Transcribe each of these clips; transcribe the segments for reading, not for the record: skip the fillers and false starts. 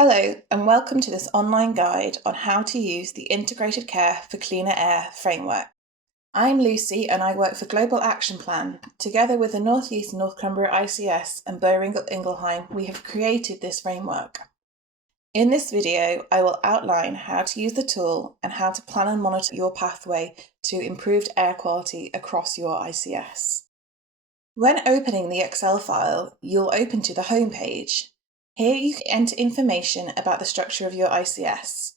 Hello and welcome to this online guide on how to use the Integrated Care for Cleaner Air Framework. I'm Lucy and I work for Global Action Plan. Together with the North East and North Cumbria ICS and Boehringer Ingelheim, we have created this framework. In this video, I will outline how to use the tool and how to plan and monitor your pathway to improved air quality across your ICS. When opening the Excel file, you'll open to the home page. Here you can enter information about the structure of your ICS.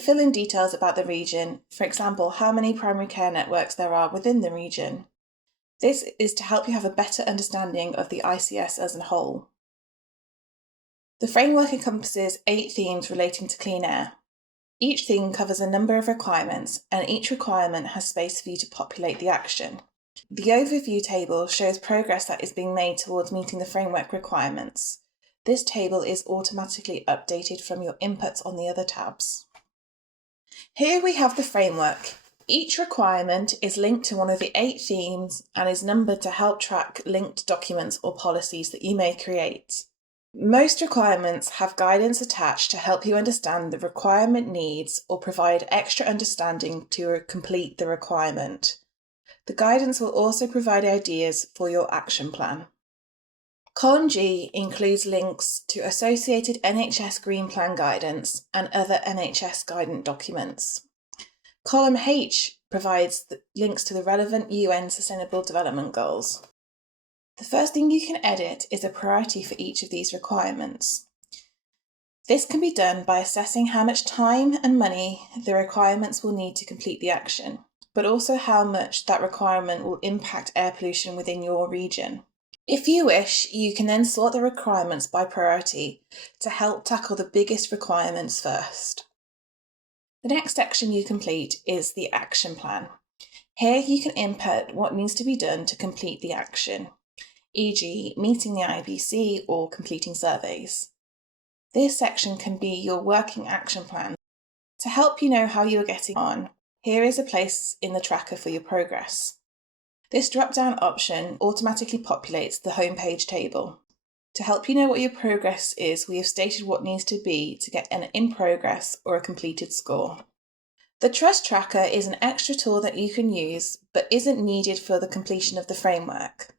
Fill in details about the region, for example, how many primary care networks there are within the region. This is to help you have a better understanding of the ICS as a whole. The framework encompasses 8 themes relating to clean air. Each theme covers a number of requirements, and each requirement has space for you to populate the action. The overview table shows progress that is being made towards meeting the framework requirements. This table is automatically updated from your inputs on the other tabs. Here we have the framework. Each requirement is linked to one of the 8 themes and is numbered to help track linked documents or policies that you may create. Most requirements have guidance attached to help you understand the requirement needs or provide extra understanding to complete the requirement. The guidance will also provide ideas for your action plan. Column G includes links to associated NHS Green Plan guidance and other NHS guidance documents. Column H provides links to the relevant UN Sustainable Development Goals. The first thing you can edit is a priority for each of these requirements. This can be done by assessing how much time and money the requirements will need to complete the action, but also how much that requirement will impact air pollution within your region. If you wish, you can then sort the requirements by priority to help tackle the biggest requirements first. The next section you complete is the action plan. Here you can input what needs to be done to complete the action, e.g. meeting the IPC or completing surveys. This section can be your working action plan. To help you know how you are getting on, here is a place in the tracker for your progress. This drop-down option automatically populates the homepage table. To help you know what your progress is, we have stated what needs to be to get an in progress or a completed score. The Trust Tracker is an extra tool that you can use, but isn't needed for the completion of the framework.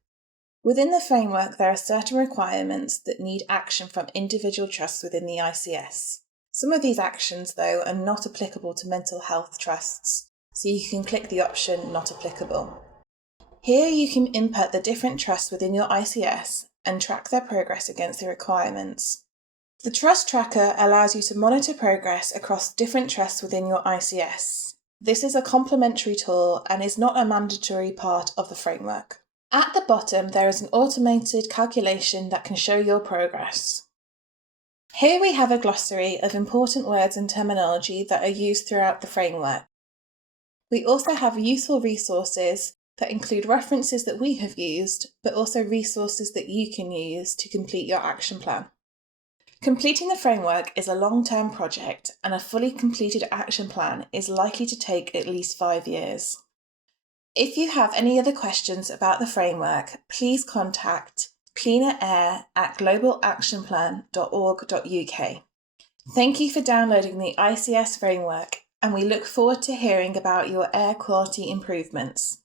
Within the framework, there are certain requirements that need action from individual trusts within the ICS. Some of these actions, though, are not applicable to mental health trusts, so you can click the option Not Applicable. Here you can input the different trusts within your ICS and track their progress against the requirements. The Trust Tracker allows you to monitor progress across different trusts within your ICS. This is a complementary tool and is not a mandatory part of the framework. At the bottom, there is an automated calculation that can show your progress. Here we have a glossary of important words and terminology that are used throughout the framework. We also have useful resources that include references that we have used, but also resources that you can use to complete your action plan. Completing the framework is a long-term project, and a fully completed action plan is likely to take at least 5 years. If you have any other questions about the framework, please contact cleanerair@globalactionplan.org.uk. Thank you for downloading the ICS framework, and we look forward to hearing about your air quality improvements.